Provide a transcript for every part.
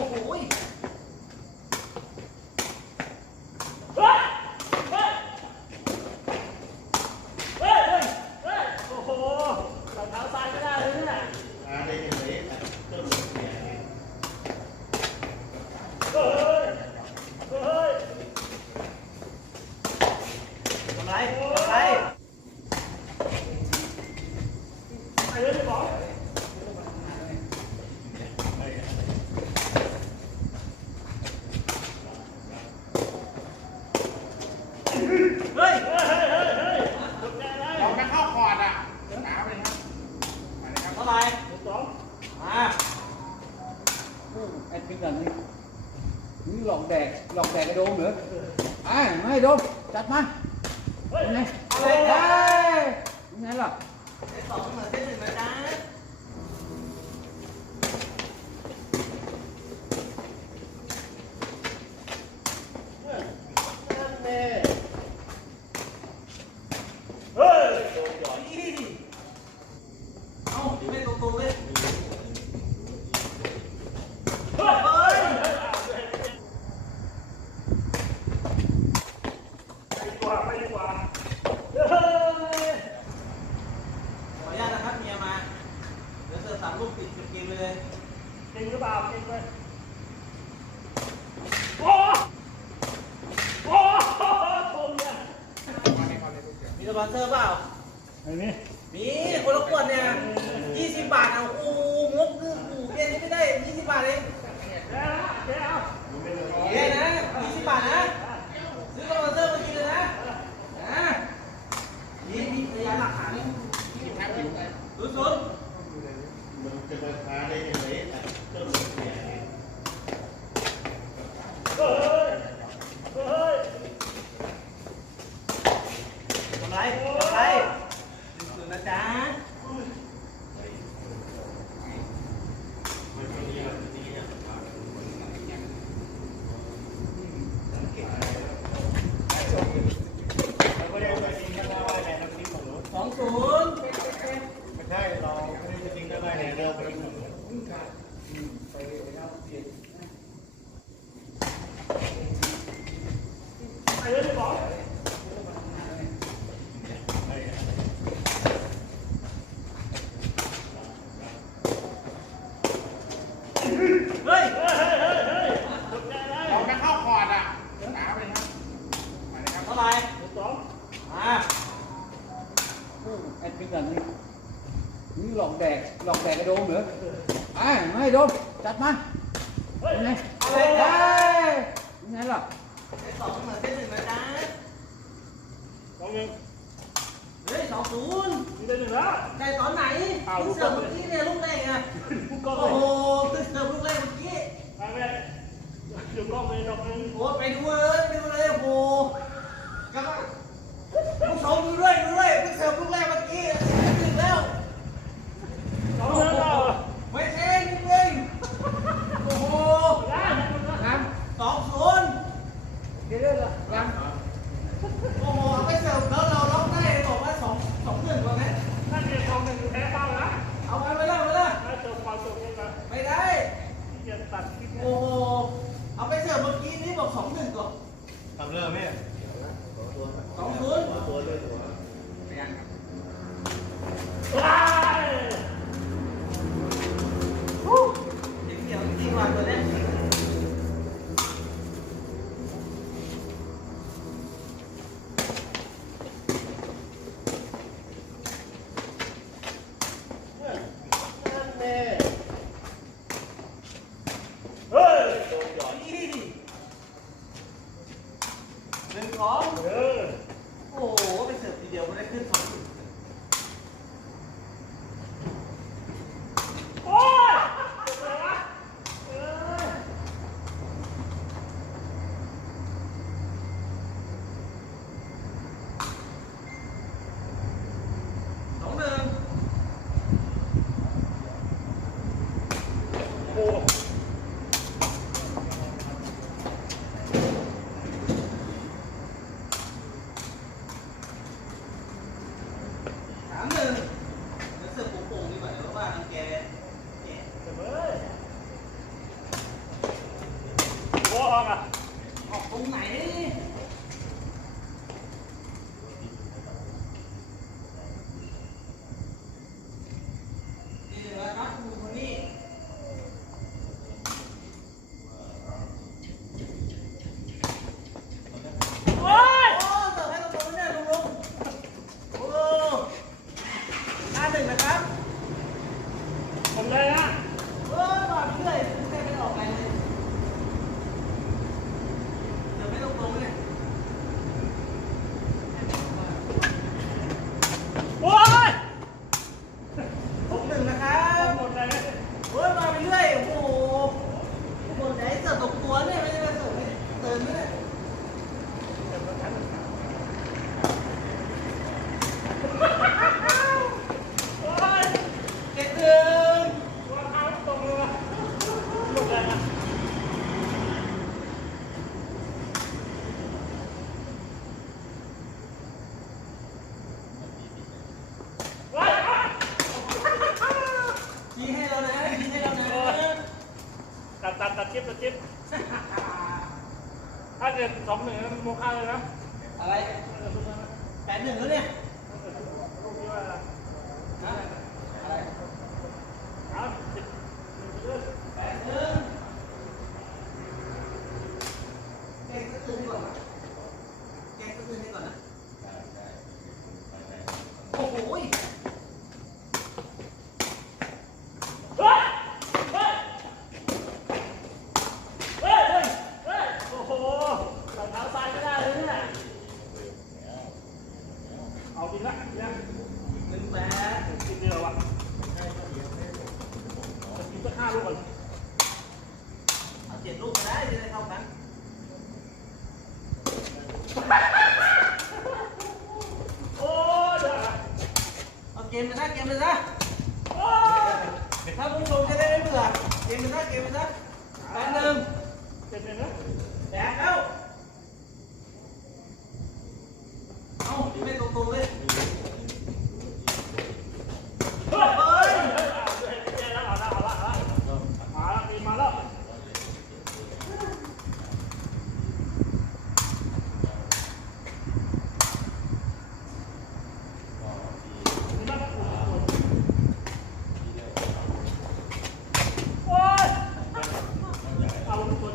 โอ้โหย เฮ้ยเฮ้ยเฮ้ยเฮ้ยเฮ้ยโอ้โหรองเท้าซ้ายไม่ได้เลยเนี่ย อะไรอย่างเงี้ยต้นเสีย เฮ้ยเฮ้ย ทำไรทำไร ไปเลยพี่บอลเฮ้ยเฮ้ยเฮ้ยเฮ้ยเฮ้ยตกใจเลย เราไม่เข้าคอร์ดอะหนาไปเลยครับไปเลยครับ เท่าไหร่ หนึ่งสอง มา แอดมินแบบนี้นี่หลอกแดกหลอกแดกไอ้โดมเหรอไอ้ไม่โดมจัดมาเฮ้ยเป็นไงอะไรเฮ้นะยเป็นไงล่ะ เส้นสองเหมือนเส้นหนึ่งนะจ๊ะ นั่นแน่ เฮ้ย อีเอ้าไม่ตรงๆเลย เฮ้ยเฮ้ยไปดีกว่าไปดีกว่าเฮ้ย ขออนุญาตนะครับเมียมา เดี๋ยวเสิร์ฟสามลูกปิดเกมไปเลย จริงหรือเปล่าจริงเลยโอ้โอ้ชมเนี่ย มี สปอนเซอร์เปล่าไอ้นี่มีคนละขวดเนี่ยยี่สิบบาทอะโอ้โหงบคือโอ้โหเบี้ยนี้ไม่ได้ยี่สิบบาทเองแก้วแก้วเบี้ยนะยี่สิบบาทนะ ซื้อสปอนเซอร์มากินเลยนะนะนี่มีพยานหลักฐานนี่ศูนย์ศูนย์มันจะมาค้าได้ยังไงต้นเสีย เฮ้ยเฮ้ย ทำไรทำไรศูนย์ศูนย์นะจ๊ะ ไม่ได้ไปจริงกันแล้วแต่เราคิดหมด สองศูนย์ ไม่ใช่เราไม่ได้จริงก็ได้เนี่ยเราไปดู ไปเลยพี่บอล เฮ้ย เฮ้ยเฮ้ยเฮ้ยเฮ้ยตกใจเลย เราไม่เข้าคอร์ดอะหนาไปเลยครับไปเลยครับ เท่าไหร่ หนึ่งสอง มา แอดมินแบบนี้นี่หลอกแดกหลอกแดกไอ้โดมเหรอไอ้ไม่โดมจัดมาเฮ้ยเป็นไงอะไรเฮ้นะยเป็นไงล่ะเส้นสองเหมือนเส้นหนึ่งนะจ๊ะสองหนึ่งเฮ้ยสองศูนย์มีได้หนึ่งแล้วได้ตอนไหนอ้าวเพิ่งเสิร์ฟเมื่อกี้เนี่ยลูกแรกอะผู้กล้องเลโอ้ยโหเพิ่งเสิร์ฟลูกแรกเมื่อกี้ไปแม่อยู่กล้องเลยดอกหนึ่งโอ้ไปดูเลยไปดูเลยโอ้โหกำลังผู้ชมดูด้วยดูด้วยเพิ่งเสิร์ฟลูกแรก เอกอะออกตรงไหน จิ๊บตะจิ๊บถ้าเกิดสองหนึ่งโมฆาเลยนะอะไรแปดหนึ่งแล้วเนี่ยลูกที่ว่าแปดหนึ่งเก่งสักตัวก่อนเก่งสักตัวก่อนนะโอ้โห ลูกก่อน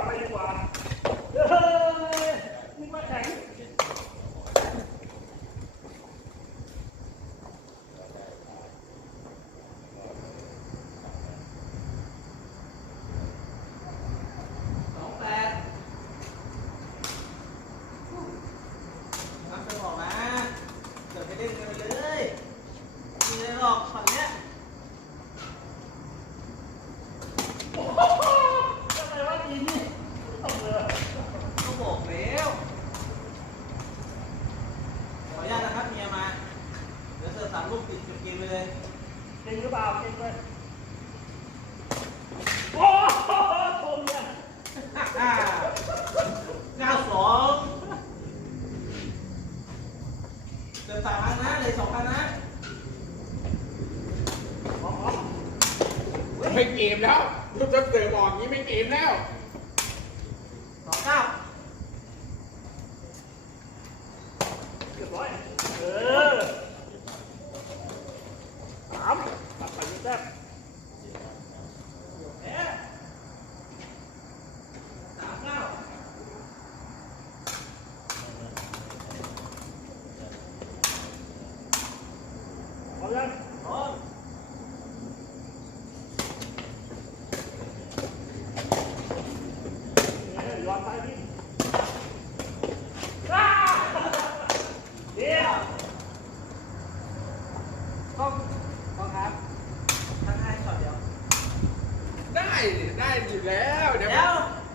ลับไปดีกว่าเฮ้ยนี่มาแข็งเล่นกันไปเลยมีอะไรหรอกฝั่เนี้ย เกมแล้วลูกจะเติบออกนี้ไม่เกมแล้วสองเก้าเรียบร้อยเออสามตัดไปยุ่งแซ่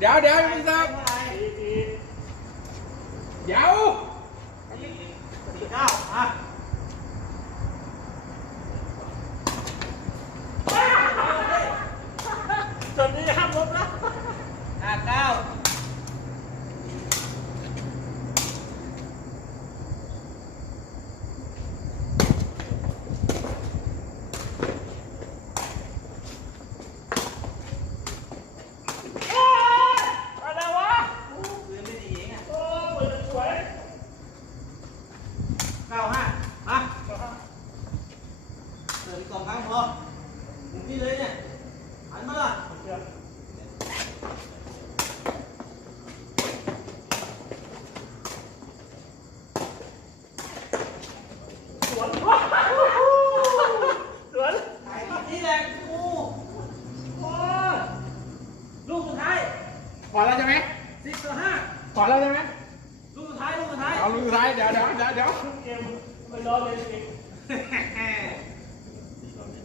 ಯಾವ ಯಾವ ขอแล้วใช่ไหมลูกสุดท้ายลูกสุดท้ายเอาลูกสุดท้ายเดี๋ยวเดี๋ยวเดี๋ยวเดี๋ยวทุกเกมไม่รอเลยจริง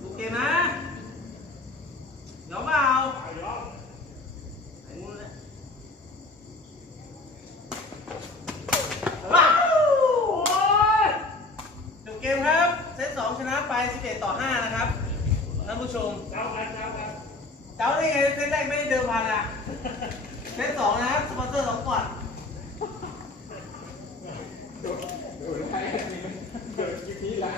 ลูกเกมนะเดี๋ยวเปล่าไอ้ร้องไอ้งูนแหละว้าวโอ้ยจบเกมครับ เซตสองชนะไป 11 ต่อ 5 นะครับท่านผู้ชมเจ้ากันเจ้ากันเจ้าได้ไงเซตแรกไม่ได้เดิมพันอะ เซตสองนะครับ สปอนเซอร์สองก่อน ทีละ